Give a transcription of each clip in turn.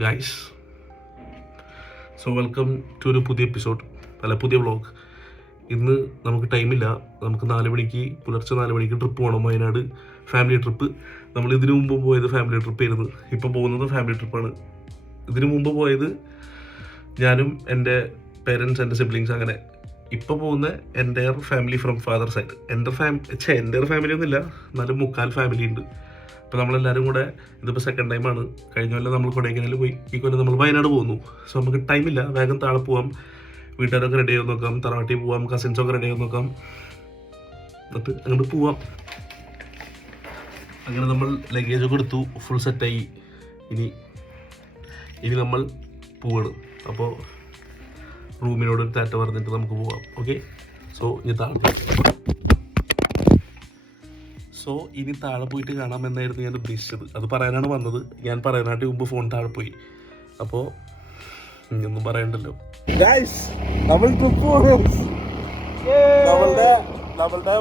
Guys, so welcome to ഒരു പുതിയ episode, പുതിയ വ്ളോഗ്. ഇന്ന് നമുക്ക് ടൈമില്ല. നമുക്ക് പുലർച്ചെ 4 മണിക്ക് ട്രിപ്പ് പോകണം, വയനാട് ഫാമിലി ട്രിപ്പ്. നമ്മൾ ഇതിനു മുമ്പ് പോയത് ഫാമിലി ട്രിപ്പ് ആയിരുന്നു, ഇപ്പം പോകുന്നത് ഫാമിലി ട്രിപ്പാണ്. ഇതിനു മുമ്പ് പോയത് ഞാനും എൻ്റെ പേരൻസ്, എൻ്റെ സിബ്ലിങ്സ്, അങ്ങനെ. ഇപ്പോൾ പോകുന്ന എൻ്റെ ഫാമിലി ഫ്രം ഫാദർ സൈഡ്. എൻ്റെ ഫാമിലി ഒന്നുമില്ല, എന്നാലും 3/4 ഫാമിലി ഉണ്ട്. അപ്പോൾ നമ്മളെല്ലാവരും കൂടെ ഇതിപ്പോൾ സെക്കൻഡ് ടൈമാണ്. കഴിഞ്ഞ കൊല്ലം നമ്മൾ കൊടൈക്കനാൽ പോയി, ഈ കൊല്ലം നമ്മൾ വയനാട് പോകുന്നു. സോ നമുക്ക് ടൈമില്ല, വേഗം താഴെ പോവാം, വീട്ടുകാരൊക്കെ റെഡി ആയി നോക്കാം, തറവാട്ടിൽ പോവാം, കസിൻസൊക്കെ റെഡി ആയി നോക്കാം, എന്നിട്ട് അങ്ങോട്ട് പോവാം. അങ്ങനെ നമ്മൾ ലഗേജൊക്കെ എടുത്തു, ഫുൾ സെറ്റായി. ഇനി നമ്മൾ പോവാണ്. അപ്പോൾ റൂമിനോട് ടാറ്റ പറഞ്ഞിട്ട് നമുക്ക് പോവാം. ഓക്കെ, സോ ഇനി താഴെ പോയിട്ട് കാണാമെന്നായിരുന്നു ഞാൻ ഉദ്ദേശിച്ചത്. അത് പറയാനാണ് വന്നത്. ഞാൻ പറയാനായിട്ട് മുമ്പ് ഫോൺ താഴെ പോയി. അപ്പോൾ ഇനിയൊന്നും പറയണ്ടല്ലോ. നമ്മളുടെ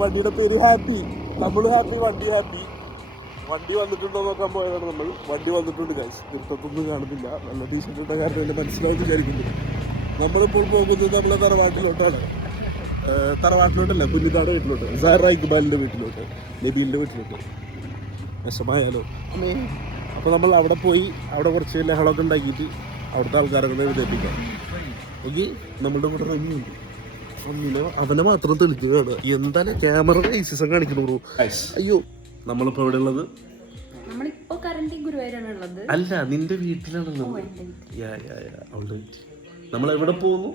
വണ്ടിയുടെ പേര് ഹാപ്പി. നമ്മൾ ഹാപ്പി, വണ്ടി ഹാപ്പി. വണ്ടി വന്നിട്ടുണ്ടോ നോക്കാൻ പോയതാണ് നമ്മൾ. വണ്ടി വന്നിട്ടുണ്ട് ഗൈസ്. നിർത്തത്തൊന്നും കാണുന്നില്ല. നല്ല ടീഷർട്ട് ഇട്ട കാരണം തന്നെ മനസ്സിലാവുന്ന വിചാരിക്കുന്നു. നമ്മളിപ്പോൾ പോകുന്നത് നമ്മളെ തറവാട്ടിലോട്ടല്ല, കുഞ്ഞിക്കാട് വീട്ടിലോട്ട്, സാറ ഇക്ബാലിൻ്റെ വീട്ടിലോട്ട്, നബീലിൻ്റെ വീട്ടിലോട്ട്. വിഷമായാലോ. അപ്പോൾ നമ്മൾ അവിടെ പോയി, അവിടെ കുറച്ച് ലഹളമൊക്കെ ഉണ്ടാക്കിയിട്ട് അവിടുത്തെ ആൾക്കാരൊക്കെ എഴുതേപ്പിക്കാം. ഓക്കെ, നമ്മളുടെ കൂടെ റമ്മിയുണ്ട്. റമ്മിനെ അവനെ മാത്രം തെളിക്കുകയാണ്. എന്താണ് ക്യാമറ ഐസിസം കാണിക്കുന്നു. അയ്യോ, നമ്മളിപ്പോൾ എവിടെ ഉള്ളത്? അല്ല, നിന്റെ വീട്ടിലാണുള്ളത്. നമ്മൾ എവിടെ പോകുന്നു?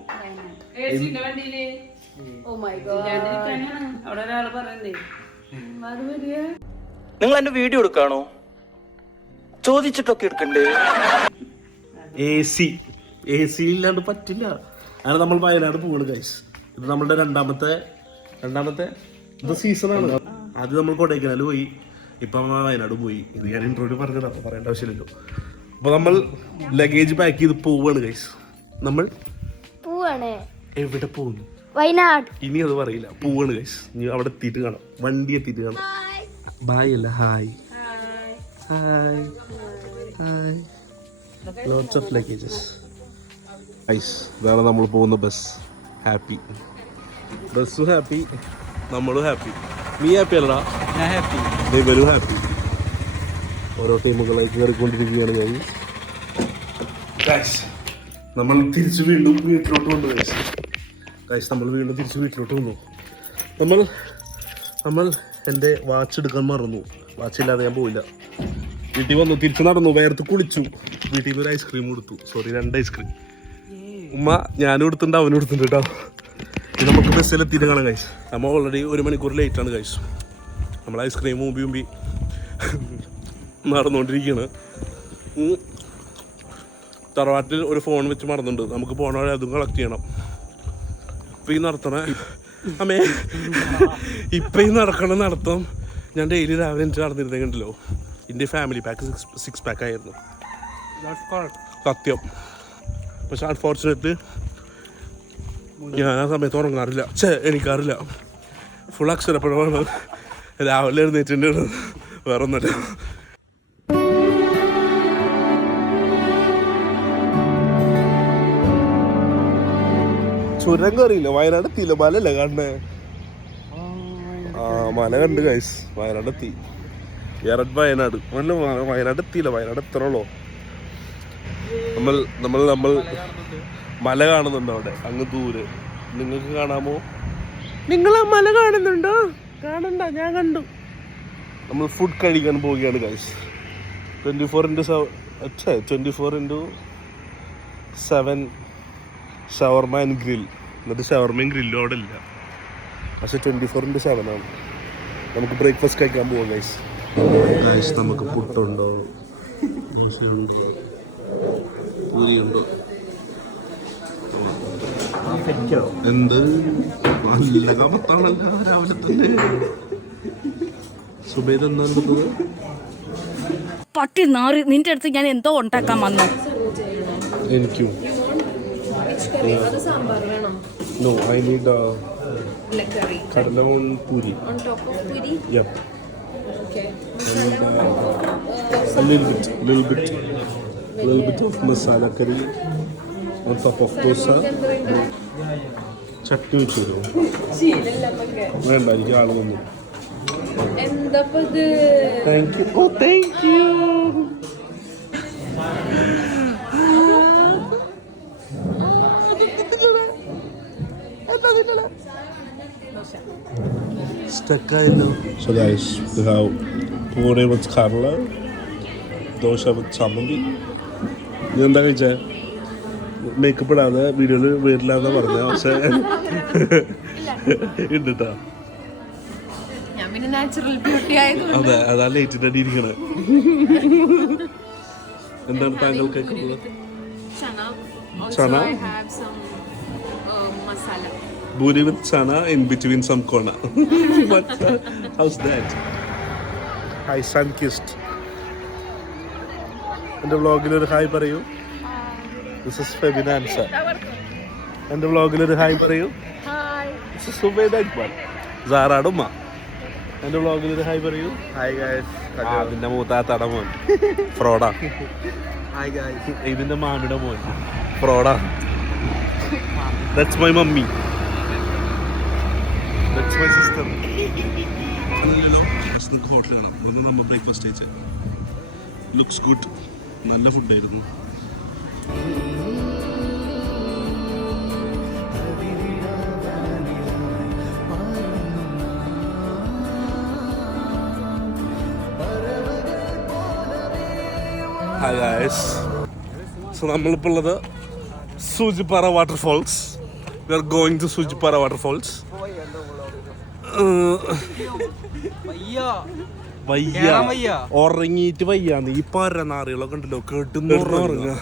നിങ്ങൾ എന്റെ വീഡിയോ എടുക്കാണോ? ചോദിച്ചിട്ടൊക്കെ എടുക്കണ്ടേ? എ സി ഇല്ലാണ്ട് പറ്റില്ല. അങ്ങനെ നമ്മൾ വയനാട് പോവാണ് ഗൈസ്. ഇത് നമ്മളുടെ രണ്ടാമത്തെ ഇത് സീസണാണ്. ആദ്യം നമ്മൾ കൊടൈക്കനാൽ പോയി, ഇപ്പം വയനാട് പോയി. ഇത് ഞാൻ ഇൻട്രോയിൽ പറഞ്ഞത്, അപ്പോൾ പറയേണ്ട ആവശ്യമില്ലല്ലോ. അപ്പോൾ നമ്മൾ ലഗേജ് പാക്ക് ചെയ്ത് പോവാണ് ഗൈസ്. നമ്മൾ എവിടെ പോകുന്നു? വയനാട്. ഇനി അത് പറയില്ല, പോവാണ് ഗൈസ്. ഇനി അവിടെ എത്തിയിട്ട് കാണാം, വണ്ടി എത്തിയിട്ട് കാണാം. ബായ് അല്ല, hi hi hi. Lots of luggages guys. ഇതാണ് നമ്മൾ പോകുന്ന ബസ്. ഹാപ്പി, ബസ്സും ഹാപ്പി, നമ്മളും ഹാപ്പി. നീ ഹാപ്പി അല്ലടാ? ഞാൻ ഹാപ്പി. ഇവരും ഹാപ്പി. ഓരോ ടീമുകളായി കയറിക്കൊണ്ടിരിക്കുകയാണ് ഞാൻ. നമ്മൾ തിരിച്ച് വീണ്ടും വീട്ടിലോട്ട് വന്നു ഗൈസ്. നമ്മൾ വീണ്ടും തിരിച്ച് വീട്ടിലോട്ട് വന്നു. നമ്മൾ എൻ്റെ വാച്ച് എടുക്കാൻ മറന്നു. വാച്ചില്ലാതെ ഞാൻ പോയില്ല. വീട്ടിൽ വന്നു, തിരിച്ച് നടന്നു, വേർത്ത് കുളിച്ചു. വീട്ടിൽ നിന്ന് ഒരു ഐസ്ക്രീം കൊടുത്തു. 2 ഐസ്ക്രീം. ഉമ്മ ഞാനും കൊടുത്തിട്ടുണ്ട്, അവനും കൊടുത്തിട്ടുണ്ട് കേട്ടോ. ഇത് നമുക്ക് ബസ്സിലെത്തിയിട്ട് കാണാം ഗൈസ്. നമ്മൾ ഓൾറെഡി 1 മണിക്കൂർ ലേറ്റാണ് ഗൈസ്. നമ്മൾ ഐസ്ക്രീം മുമ്പി നടന്നുകൊണ്ടിരിക്കുകയാണ്. തറവാട്ടിൽ ഒരു ഫോൺ വെച്ച് മറന്നുണ്ട്. നമുക്ക് പോണ വഴി അതും കളക്ട് ചെയ്യണം. ഇപ്പം ഈ നടക്കണ നടത്തം ഞാൻ ഡെയിലി രാവിലെ എനിക്ക് നടന്നിരുന്നെങ്കിലോ എൻ്റെ ഫാമിലി പാക്ക് 6 പാക്ക് ആയിരുന്നു സത്യം. പക്ഷെ അൺഫോർച്ചുനേറ്റ്ലി ഞാൻ ആ സമയത്ത് ഉറങ്ങാറില്ല, എണീക്കാറില്ല. ഫുൾ അക്ഷരപ്പെടുവാണ്. രാവിലെ എഴുന്നേറ്റിൻ്റെ വേറെ ഒന്നുമില്ല. ചുരം കയറിയില്ല, വയനാട് എത്തിയില്ല. മലല്ലേ കാണണേ? മല കണ്ട് ഗൈസ്. വയനാട് എത്തി. വയനാട് വയനാട് എത്തിയില്ല, വയനാട് എത്തണല്ലോ. നമ്മൾ മല കാണുന്നുണ്ട് അവിടെ, അങ്ങ് ദൂരെ. നിങ്ങൾക്ക് കാണാമോ? നിങ്ങൾ ആ മല കാണുന്നുണ്ടോ? കാണണ്ട, ഞാൻ കണ്ടു. നമ്മൾ ഫുഡ് കഴിക്കാൻ പോവുകയാണ് ഗൈസ്. 24/7 shawarma and grill. എന്നിട്ട് ഷവർമയും ഗ്രില്ലും അവിടെ ഇല്ല, പക്ഷെ 24/7 ആണ്. നമുക്ക് ബ്രേക്ക്ഫാസ്റ്റ് കഴിക്കാൻ പോവാം ഗൈസ്. നമുക്ക് പുട്ടുണ്ടോ, പൂരിയുണ്ടോ? എന്ത് നല്ല കമത്താണല്ലോ രാവിലെ തന്നെ. സുബൈദ എന്താ പട്ടി നാറി, നിന്റെ അടുത്ത് ഞാൻ എന്തോ ഉണ്ടാക്കാൻ വന്നു. എനിക്കും no, I need kadalaon puri On top of puri? yep. Okay. And a little bit A little bit of masala curry on top of dosa. Chutney വെച്ചു വേണ്ട എനിക്ക് ആള് വന്നു. Thank you. Oh thank you. സ്റ്റക്കായല്ലോ. So guys, we have puri with kadala, dosa with ചമ്മന്തി. നീ എന്താ കഴിച്ചേ? മേക്കപ്പ് ഇടാതെ വീഡിയോയിൽ വീട്ടിലാന്ന് പറഞ്ഞ പക്ഷേ ഉണ്ടിട്ടാ. അതെ അതാ ലേറ്റിന്റെ അടിയിരിക്കണേ. എന്താണ് താങ്കൾ കേൾക്കുന്നത്? Chana puri with chana in between some corner. How's that? Hi son kissed. എൻ്റെ വ്ളോഗിൽ ഒരു ഹായ് പറയൂ. This is Febina Ansar. എൻ്റെ വ്ളോഗിൽ ഒരു ഹായ് പറയൂ. This is Subayd Akbar. സാറാടെ ഉമ്മ. എൻ്റെ വ്ളോഗിൽ ഒരു ഹായ് പറയൂ. Hi guys. അതിൻ്റെ മൂത്താത്താടെ മോൻ ഫ്രോഡാ. Hi guys. ഇതിൻ്റെ മാമിയുടെ മോൻ ഫ്രോഡാ. That's my mummy. That's my sister. അല്ലല്ലോ നമുക്ക് ഹോട്ടൽ കാണാം. ഒന്ന് നമ്മൾ ബ്രേക്ക്ഫാസ്റ്റ് കഴിച്ചത്. Looks good. നല്ല ഫുഡായിരുന്നു. Hi guys. സോ നമ്മളിപ്പോൾ ഉള്ളത് Soochippara waterfalls. We are going to Soochipara waterfalls. വയ്യ ഉറങ്ങിയിട്ട് വയ്യാന്ന്. ഈ പരനാറികളൊക്കെ ഉണ്ടല്ലോ കേട്ടുന്ന ഉറങ്ങുക.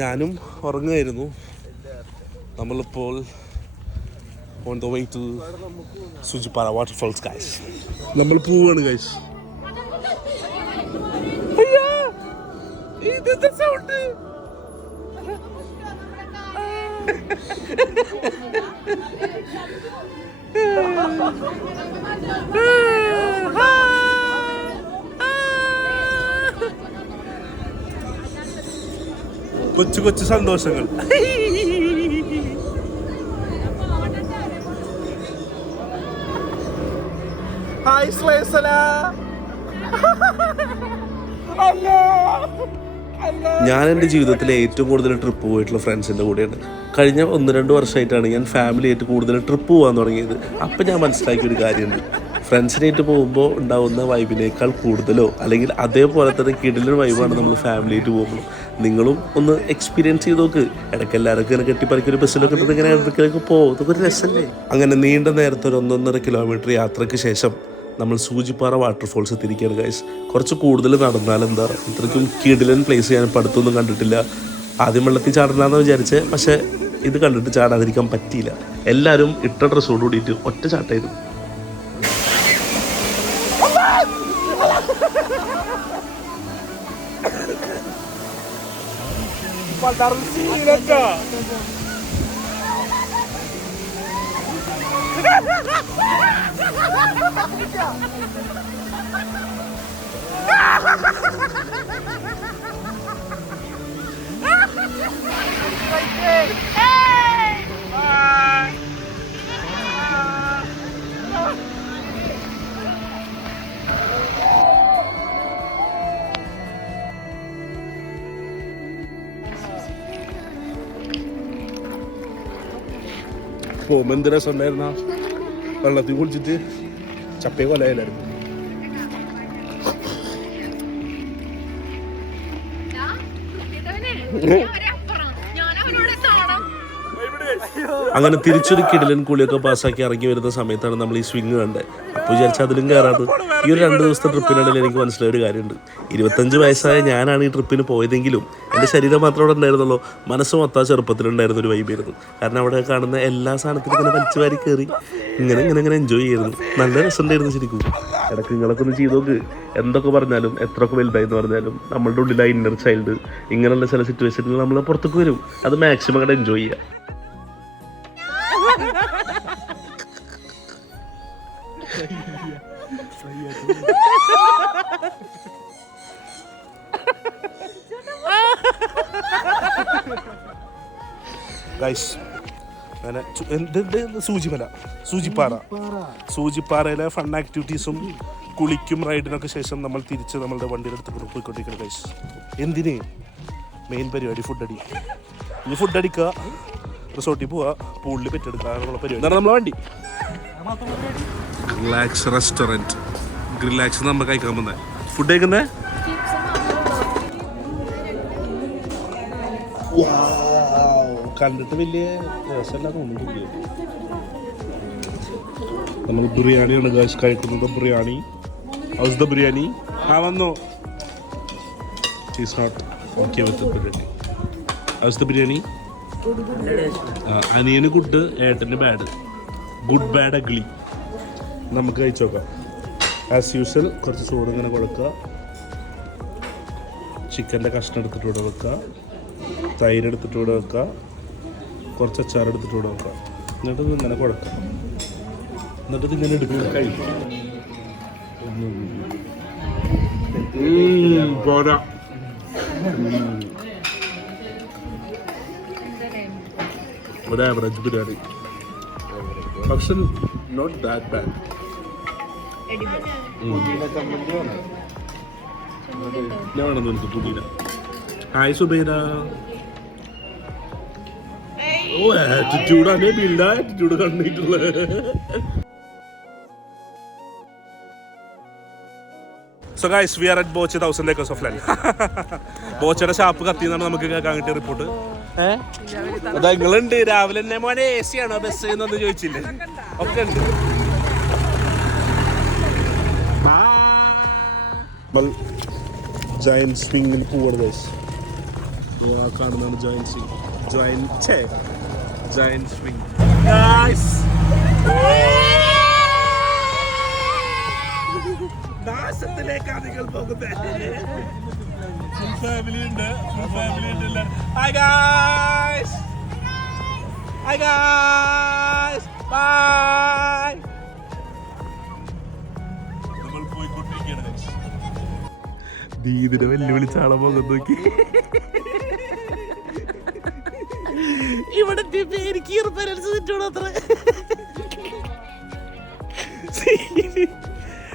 ഞാനും ഉറങ്ങുമായിരുന്നു. നമ്മളിപ്പോൾ on the way to Soochipara waterfalls guys. നമ്മൾ പോവാണ് ഗൈസ്. ഇതെന്താ സൗണ്ട്? കൊച്ചു കൊച്ചു സന്തോഷങ്ങൾ. ഹായ് ശ്ലേസല. ഞാൻ എൻ്റെ ജീവിതത്തിലെ ഏറ്റവും കൂടുതൽ ട്രിപ്പ് പോയിട്ടുള്ള ഫ്രണ്ട്സിൻ്റെ കൂടെയാണ്. കഴിഞ്ഞ 1-2 വർഷമായിട്ടാണ് ഞാൻ ഫാമിലി ആയിട്ട് കൂടുതൽ ട്രിപ്പ് പോകാൻ തുടങ്ങിയത്. അപ്പം ഞാൻ മനസ്സിലാക്കിയൊരു കാര്യമുണ്ട്. ഫ്രണ്ട്സിനായിട്ട് പോകുമ്പോൾ ഉണ്ടാവുന്ന വൈബിനേക്കാൾ കൂടുതലോ അല്ലെങ്കിൽ അതേപോലെ തന്നെ കിടിലൻ വൈബാണ് നമ്മൾ ഫാമിലി ആയിട്ട് പോകുമ്പോൾ. നിങ്ങളും ഒന്ന് എക്സ്പീരിയൻസ് ചെയ്ത് നോക്ക്. ഇടയ്ക്ക് എല്ലാവർക്കും ഇങ്ങനെ കെട്ടിപ്പറിക്കൊരു ബസ്സിലൊക്കെ ഇട്ടിട്ട് ഇങ്ങനെ ഇടയ്ക്കിടയ്ക്ക് പോകും. ഇതൊക്കെ ഒരു രസമല്ലേ? അങ്ങനെ നീണ്ട നേരത്തെ ഒരു 1.5 കിലോമീറ്റർ യാത്രയ്ക്ക് ശേഷം നമ്മൾ സൂചിപ്പാറ വാട്ടർഫോൾസ് എത്തിയിരിക്കുകയാണ് ഗൈസ്. കുറച്ച് കൂടുതൽ നടന്നാലെന്താ, ഇത്രയ്ക്കും കിടിലൻ പ്ലേസ് ഞാൻ ഇപ്പോൾ അടുത്തൊന്നും കണ്ടിട്ടില്ല. ആദ്യം വെള്ളത്തിൽ ചാടണമെന്ന് വിചാരിച്ചേ, പക്ഷേ ഇത് കണ്ടിട്ട് ചാടാതിരിക്കാൻ പറ്റിയില്ല. എല്ലാവരും ഇട്ട ഡ്രസ്സോട് കൂടിയിട്ട് ഒറ്റ ചാട്ടായിരുന്നു. പോകുമ്പോൾ എന്ത് രസം ഉണ്ടായിരുന്ന വെള്ളത്തിൽ കുളിച്ചിട്ട് ചപ്പയെ കൊലയിലായിരുന്നു. അങ്ങനെ തിരിച്ചൊരു കിടിലൻ കുളിയൊക്കെ പാസ്സാക്കി ഇറങ്ങി വരുന്ന സമയത്താണ് നമ്മൾ ഈ സ്വിങ് കണ്ടത്. അപ്പോൾ വിചാരിച്ചാൽ അതിലും കയറാറ്. ഈ ഒരു 2 ദിവസത്തെ ട്രിപ്പിനിടയിൽ എനിക്ക് മനസ്സിലായ ഒരു കാര്യമുണ്ട്. 25 വയസ്സായ ഞാനാണ് ഈ ട്രിപ്പിന് പോയതെങ്കിലും എൻ്റെ ശരീരം മാത്രം അവിടെ ഉണ്ടായിരുന്നുള്ളൂ. മനസ്സ് മൊത്തം ചെറുപ്പത്തിലുണ്ടായിരുന്ന ഒരു വൈബായിരുന്നു. കാരണം അവിടെ കാണുന്ന എല്ലാ സാധനത്തിലും ഇങ്ങനെ വലിച്ചു വാരി കയറി ഇങ്ങനെ എൻജോയ് ചെയ്യായിരുന്നു. നല്ല രസമുണ്ടായിരുന്നു ശരിക്കും. ഇടയ്ക്ക് നിങ്ങളൊക്കെ ഒന്ന് ചെയ്ത് നോക്ക്. എന്തൊക്കെ പറഞ്ഞാലും എത്രയൊക്കെ വലുതായി എന്ന് പറഞ്ഞാലും നമ്മളുടെ ഉള്ളിൽ ആ ഇന്നർ ചൈൽഡ് ഇങ്ങനെയുള്ള ചില സിറ്റുവേഷനിൽ നമ്മൾ പുറത്തേക്ക് വരും. അത് മാക്സിമം അങ്ങോട്ട് എൻജോയ് ചെയ്യുക. ഗൈസ് അങ്ങനെ സൂചിമല സൂചിപ്പാറയിലെ ഫൺ ആക്ടിവിറ്റീസും കുളിക്കും റൈഡിനൊക്കെ ശേഷം നമ്മൾ തിരിച്ച് നമ്മളുടെ വണ്ടിയിലെടുത്ത് പോയിക്കൊണ്ടിരിക്കണം ഗൈസ്. എന്തിന്? മെയിൻ പരിപാടി ഫുഡടി. ഇനി ഫുഡ് അടിക്കുക, റിസോർട്ടിൽ പോവുക, പൂളിൽ പെറ്റെടുക്കാനുള്ള പരിപാടി. ഇതാണ് നമ്മളെ വണ്ടി. Relax restaurant. റിലാക്സ് നമ്മൾ കഴിക്കാൻ പോകുന്നത്. ഫുഡ് കഴിക്കുന്നത് കണ്ടിട്ട് വലിയ രസമല്ല തോന്നുന്നില്ല. നമ്മൾ ബിരിയാണിയാണ് ഗൈസ് കഴിക്കുന്നത്. Biryani how's the biryani. വന്നോ. Is not okay with biryani. How's the biryani. അനിയന് ഗുഡ്, ഏട്ടന് ബാഡ്. Good bad ugly. നമുക്ക് കഴിച്ചു നോക്കാം. ആസ് യൂഷ്വൽ കുറച്ച് ചോറ് ഇങ്ങനെ കൊടുക്കുക, ചിക്കൻ്റെ കഷ്ണം എടുത്തിട്ട് ഇവിടെ വെക്കുക, തൈര് എടുത്തിട്ട് ഇവിടെ വെക്കുക, കുറച്ച് അച്ചാർ എടുത്തിട്ട് ഇവിടെ വെക്കുക. എന്നിട്ട് ഇങ്ങനെ കൊടുക്കുക. എന്നിട്ട് ഇതിങ്ങനെ എടുക്കുക, കഴിക്കും. പോരാ. ഒരു ആവറേജ് ബിരിയാണി, പക്ഷെ നോട്ട് ദാറ്റ് ബാഡ്. ഞാൻ വേണമെന്ന് എനിക്ക് പുതിയ. ഹായ് സുബൈര. ഓ ആറ്റിറ്റ്യൂഡ് അല്ലേ, ബിൽഡ ആറ്റിറ്റ്യൂഡ് കണ്ടിട്ടുള്ളത്. So guys we are at Boche 1000 acres of land. ബോച്ചയുടെ ഷാപ്പ് കത്തിയെന്നാണ് നമുക്ക് കേൾക്കാൻ കിട്ടിയ റിപ്പോർട്ട്. അതാ നിങ്ങളുണ്ട് രാവിലെ തന്നെ മോനെ എ സി ആണോ ബസ് എന്നൊന്നും ചോദിച്ചില്ലേ? ഒക്കെ ഉണ്ട്. ജയന്റ് സ്വിംഗിൽ പോവാണ് കാണുന്നതാണ് ജയന്റ് സ്വിംഗ്. ജയന്റ് സ്വിംഗ് നാശത്തിലേക്കാണ് നിങ്ങൾ പോകുന്നത്. ഫുൾ ഫാമിലി ഉണ്ട്. Hi guys. ബൈ. നമ്മൾ പോയിക്കൊണ്ടിരിക്കുകയാണ്. ദീദിനെ വെല്ലുവിളിച്ചാളെ പോകാൻ നോക്കി. ഇവിടെ എനിക്ക്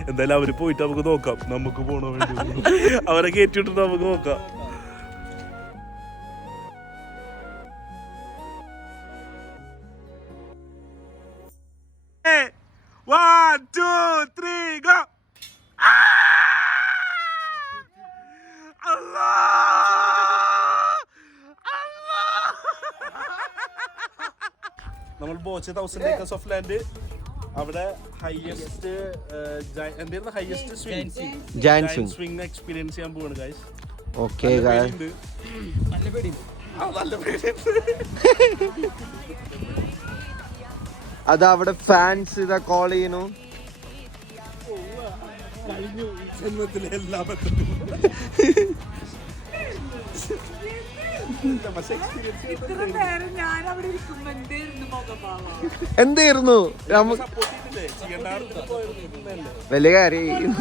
എന്തായാലും അവര് പോയിട്ട് നമുക്ക് നോക്കാം. നമുക്ക് പോണോ വേണ്ടി അവരെ കയറ്റിട്ട് നമുക്ക് നോക്കാം. One, two, three, go. നമ്മൾ ബോച്ച 1000 acres of land. അവിടെ ഹൈയസ്റ്റ് എന്തായിരുന്നു ഹൈയസ്റ്റ് സ്വിംഗ് എക്സ്പീരിയൻസ് ചെയ്യാൻ പോവാണ് ഗൈസ്. ഓക്കെ അത് അവിടെ ഫാൻസ് ഇതാ കോൾ ചെയ്യുന്നു. കഴിഞ്ഞു ജന്മത്തിലെ എല്ലാ ബന്ധത്തിലും. എന്തായിരുന്നു വലിയ കാര്യം.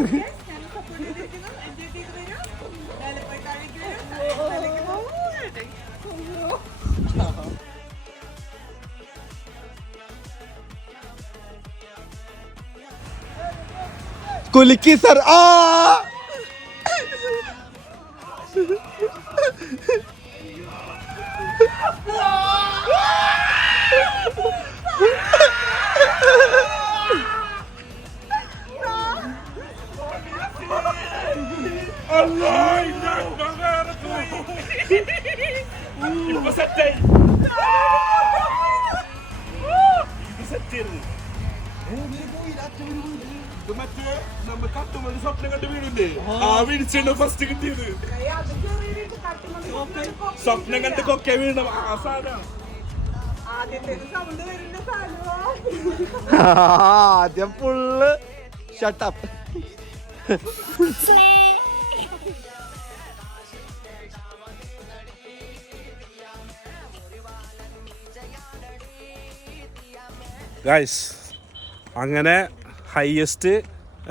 കുലുക്കി സർ. മറ്റേ നമ്മ കട്ടുമണി സ്വപ്നം കണ്ട് വീടില്ലേ, ആ വീടിച്ചാണ് ഫസ്റ്റ് കിട്ടിയത്. സ്വപ്നം കണ്ട് കൊക്കെ വീണ ആ സാധനം ആദ്യം ഫുള്ള് ഷട്ടപ്പ്. ഗൈസ് അങ്ങനെ ഹൈയസ്റ്റ്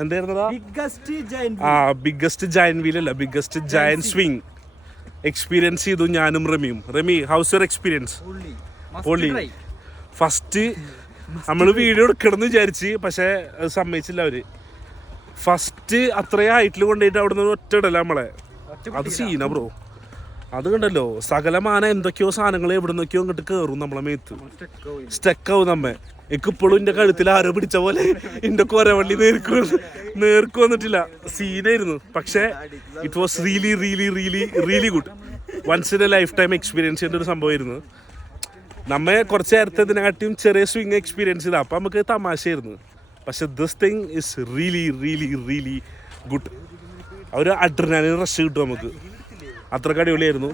എന്തായിരുന്നതാ? ബിഗ്ഗസ്റ്റ് ജയന്റ് വീൽ അല്ല, ബിഗ്ഗസ്റ്റ് ജയന്റ് സ്വിംഗ് എക്സ്പീരിയൻസ് ചെയ്തു ഞാനും റമിയും. Rami, how's your experience? പൊളി. ഫസ്റ്റ് നമ്മള് വീഡിയോ എടുക്കണമെന്ന് വിചാരിച്ച്, പക്ഷെ അത് സമ്മതിച്ചില്ല അവര്. ഫസ്റ്റ് അത്രയും ഹൈറ്റിൽ കൊണ്ടുപോയിട്ട് അവിടെ നിന്ന് ഒറ്റ ഇടല നമ്മളെ. അത് സീന ബ്രോ. അത് കണ്ടല്ലോ, സകലമാന എന്തൊക്കെയോ സാധനങ്ങൾ എവിടെ നിന്നൊക്കെയോ ഇങ്ങോട്ട് കയറും നമ്മളെ മേത്ത്. സ്റ്റക്കാവും നമ്മെ. എനിക്കിപ്പോഴും എൻ്റെ കഴുത്തിൽ ആരോ പിടിച്ച പോലെ എൻ്റെ കൊരവള്ളി നേർക്ക് വന്നിട്ടില്ല. സീനായിരുന്നു. പക്ഷേ it was really really really really good. Once in a lifetime experience ചെയ്യേണ്ട ഒരു സംഭവമായിരുന്നു. നമ്മെ കുറച്ച് നേരത്തെ ഇതിനെക്കാട്ടിയും ചെറിയ സ്വിങ് എക്സ്പീരിയൻസ് ചെയ്താൽ അപ്പം നമുക്ക് തമാശയായിരുന്നു. പക്ഷെ this thing is really really really good. ഒരു അഡ്രിനാലിൻ റഷ് കിട്ടും നമുക്ക്. അത്രയ്ക്ക് അടിപൊളിയായിരുന്നു.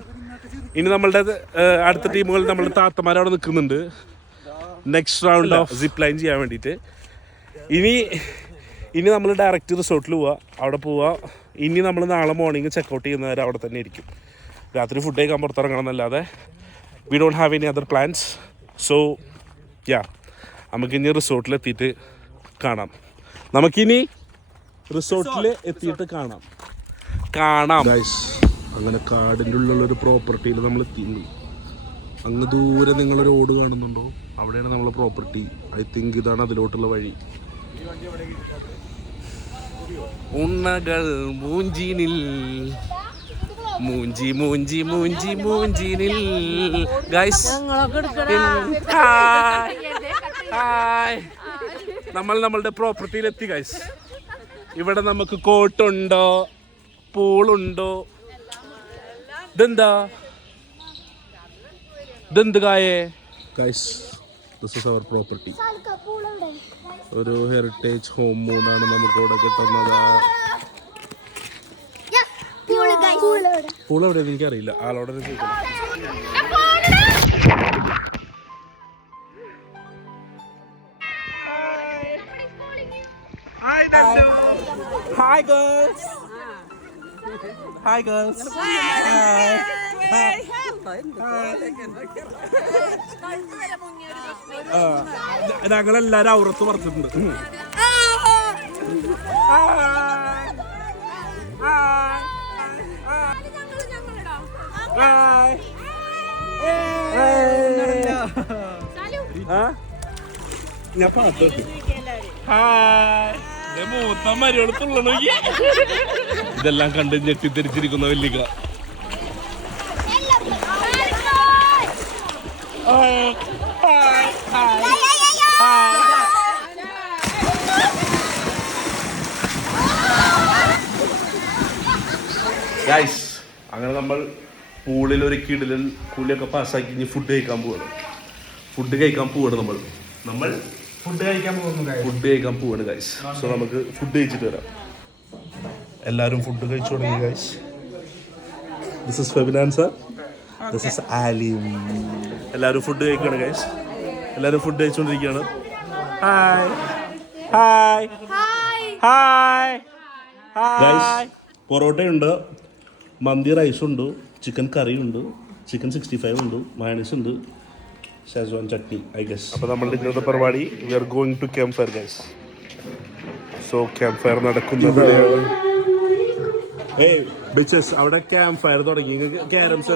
ഇനി നമ്മളുടെ അടുത്ത ടീമുകൾ നമ്മളുടെ താത്തമാരവിടെ നിൽക്കുന്നുണ്ട് next round of zip line ചെയ്യാൻ വേണ്ടിയിട്ട്. ഇനി നമ്മൾ ഡയറക്റ്റ് റിസോർട്ടിൽ പോവുക, അവിടെ പോവുക. ഇനി നമ്മൾ നാളെ മോർണിംഗ് ചെക്കൗട്ട് ചെയ്യുന്നവരെ അവിടെ തന്നെ ഇരിക്കും. രാത്രി ഫുഡ് കഴിക്കാൻ പുറത്തിറങ്ങണം എന്നല്ലാതെ we don't have any other plans. So yeah, നമുക്കിനി റിസോർട്ടിലെത്തിയിട്ട് കാണാം. നമുക്കിനി റിസോർട്ടിൽ എത്തിയിട്ട് കാണാം. അങ്ങനെ കാടിൻ്റെ ഉള്ളിലൊരു പ്രോപ്പർട്ടിയിൽ നമ്മൾ എത്തിയിരുന്നു. അങ്ങ് ദൂരെ നിങ്ങൾ റോഡ് കാണുന്നുണ്ടോ? അവിടെയാണ് നമ്മളെ പ്രോപ്പർട്ടി. ഐ തിങ്ക് ഇതാണ് അതിലോട്ടുള്ള വഴി. ഉണ്ണകൾ മൂഞ്ചിനിൽ മൂഞ്ചി മൂഞ്ചി മൂഞ്ചി മൂഞ്ചിനിൽ. ഗൈസ് ഹായ്, നമ്മൾ നമ്മളുടെ പ്രോപ്പർട്ടിയിലെത്തി ഗൈസ്. ഇവിടെ നമുക്ക് കോട്ടുണ്ടോ, പൂളുണ്ടോ? ഇതെന്ത് കായേ guys? This is our property. ഒരു ഹെറിറ്റേജ് ഹോം മൂന്നാണ് നമുക്ക് ഇവിടെ കിട്ടുന്നത്. പൂൾ എവിടെ എനിക്കറിയില്ല, ആളോടെ ചോദിക്കണം. Hi girls. Hi girls. ഞങ്ങളെല്ലാരും ഔറത്ത് പറിച്ചിട്ടുണ്ട്. ഞാൻ പാട്ട് മൂത്ത മരിയോളത്തുള്ള ഇതെല്ലാം കണ്ട് ഞെട്ടിത്തിരിച്ചിരിക്കുന്ന വല്ലിക. ഗൈസ്, അങ്ങനെ നമ്മൾ പൂളിൽ ഒരു കിടലൻ കൂലിയൊക്കെ പാസ്സാക്കി ഇനി ഫുഡ് കഴിക്കാൻ പോവാണ്. ഫുഡ് കഴിക്കാൻ പോവാണ് ഗൈസ്. സോ നമുക്ക് ഫുഡ് കഴിച്ചിട്ട് വരാം. എല്ലാവരും ഫുഡ് കഴിച്ചു തുടങ്ങി guys. This is Febinan sir, this is Aalim. എല്ലാവരും ഫുഡ് കഴിക്കുകയാണ് ഗൈസ്. എല്ലാവരും ഫുഡ് കഴിച്ചുകൊണ്ടിരിക്കുകയാണ്. Hi hi hi guys. പൊറോട്ടയുണ്ട്, മന്തി റൈസുണ്ട്, ചിക്കൻ കറിയുണ്ട്, ചിക്കൻ 65 ഉണ്ട്, മയണീസ് ഉണ്ട്, ഷെസ്വാൻ ചട്നി ഐ ഗസ്. അപ്പോൾ നമ്മളുടെ ഇന്നത്തെ പരിപാടി we are going to camp fire guys. So camp fire നടക്കുന്നത്. ഏയ് ബിച്ചസ്, അവിടെ ക്യാമ്പ് ഫയർ തുടങ്ങി. ക്യാരംസ്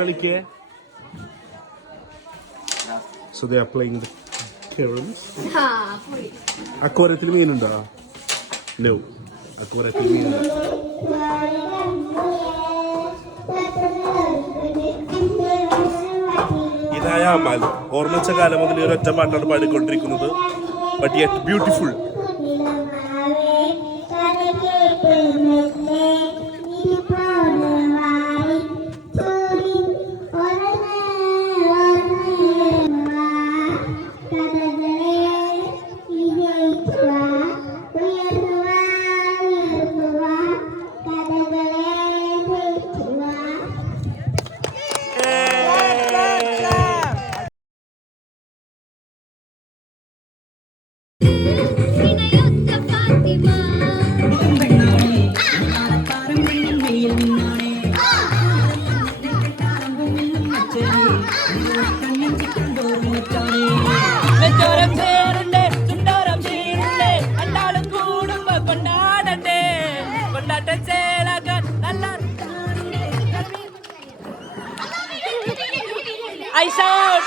കളിക്കേ. So they are playing the carroms. അക്വാറിയത്തിൽ മീനുണ്ടോ? നോ, അക്വാറിയത്തിൽ മീനുണ്ടോ? ഇതായ അമാൽ ഓർമ്മിച്ച കാലം മുതൽ ഒരു ഒറ്റ പാട്ടാണ് പാടിക്കൊണ്ടിരിക്കുന്നത്. But yet beautiful. I shout.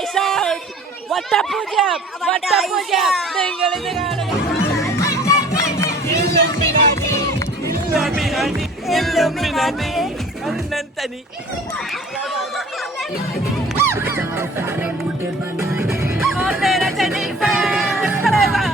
I shout. Vattapuja. നിങ്ങൾ ഇത് കാണുക. Illuminati. അണ്ണൻ തനി. Ortera Jennifer. Arriba.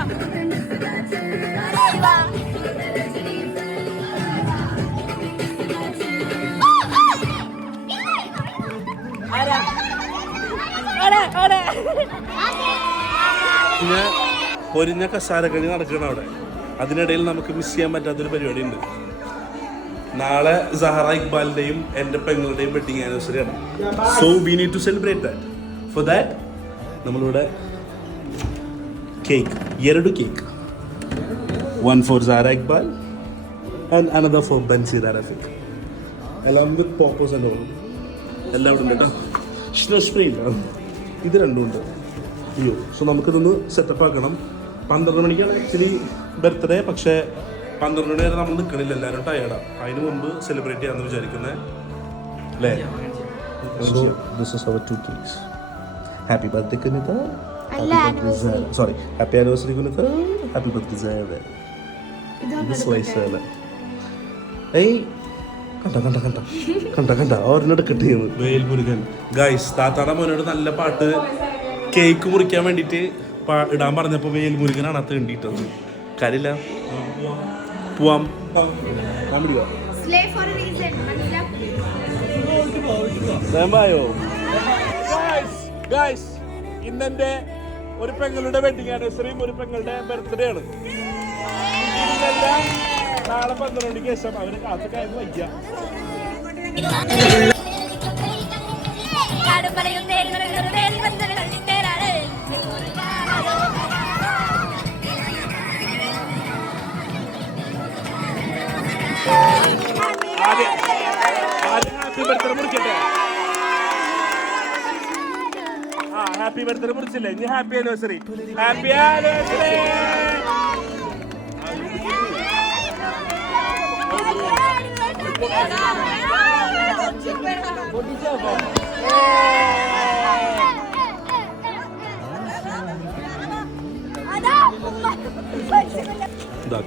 പിന്നെ പൊരിഞ്ഞ കസാരക്കളി നടക്കണം അവിടെ. അതിനിടയിൽ നമുക്ക് മിസ് ചെയ്യാൻ പറ്റാത്തൊരു പരിപാടി ഉണ്ട്. നാളെ സഹറ ഇക്ബാലിന്റെയും എൻ്റെ പെങ്ങളുടെയും വെഡിങ് ആനിവേഴ്സറി ആണ്. So we need to celebrate that. For that നമ്മളിവിടെ cake, 2 cake, 1 for Zahra Iqbal and another for Bensira Rafiq, along with poppers and all. എല്ലാം ഇവിടെ ഉണ്ട് കേട്ടോ. സ്നോ സ്പ്രേ ഇല്ല, ഇത് രണ്ടും ഉണ്ട്. അയ്യോ, സോ നമുക്കിതൊന്ന് സെറ്റപ്പ് ആക്കണം. 12 മണിക്കാണ് ആക്ച്വലി ബർത്ത്ഡേ, പക്ഷേ 12 മണി വരെ നമ്മൾ നിൽക്കണില്ല, എല്ലാവരും ടയേർഡാണ്. അതിന് മുമ്പ് സെലിബ്രേറ്റ് ചെയ്യാമെന്ന് വിചാരിക്കുന്നത് അല്ലേ? So this is our 2 cakes. Happy birthday Kunitha, sorry happy anniversary Kunitha, happy birthday Sahara. ഇത് സ്ലൈസ് ആണ്. ഏയ് കണ്ട ഓർന്നെടുക്കട്ടെ വേൽമുരുകൻ. ഗൈസ്, താത്താടെ മോനോട് നല്ല പാട്ട് കേക്ക് മുറിക്കാൻ വേണ്ടിയിട്ട് ഇടാൻ പറഞ്ഞപ്പോൾ വേൽമുരുകനാണ് അത് വേണ്ടിയിട്ടത്. കാര്യമില്ല, പോവാം. ഇന്നെന്റെ ഒരു പെങ്ങളുടെ വെഡിങ് ആനിവേഴ്സറിയും ഒരു പെങ്ങളുടെ ബർത്ത്ഡേ ആണ്. നാളെ 12 മണിക്ക് ശേഷം അവര് കാത്തുകാർക്ക് വയ്യ. ഹാപ്പി ബർത്ത്ഡേ മുറിക്കട്ടെ. ഹാപ്പി ബർത്ത്ഡേ മുറിച്ചില്ലേ? ഇനി ഹാപ്പി ആനിവേഴ്സറി. Happy anniversary.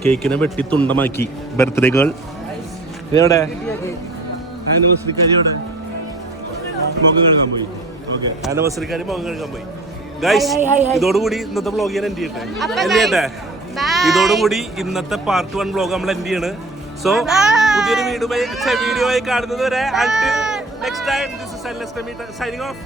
കേക്കിനെ വെട്ടി തുണ്ടമാക്കി. ബർത്ത്ഡേ ഗേൾ എവിടെ? ആനിവേഴ്സറിക്കാരി എവിടെ? മുഖം കഴുകാൻ പോയി. ഓക്കെ, ആനിവേഴ്സറിക്കാരി മുഖം കഴുകാൻ പോയി. ഗൈസ്, ഇതോടുകൂടി ഇന്നത്തെ വ്ളോഗ് ഞാൻ എൻഡ് ചെയ്യട്ടെ. ഇതോടുകൂടി ഇന്നത്തെ പാർട്ട് 1 വ്ളോഗ് നമ്മൾ എൻഡ് ചെയ്യാണ്. സോ പുതിയൊരു വീഡിയോ ആയി കാണുന്നത് വരെ, until next time, this is Silas Kamita signing off.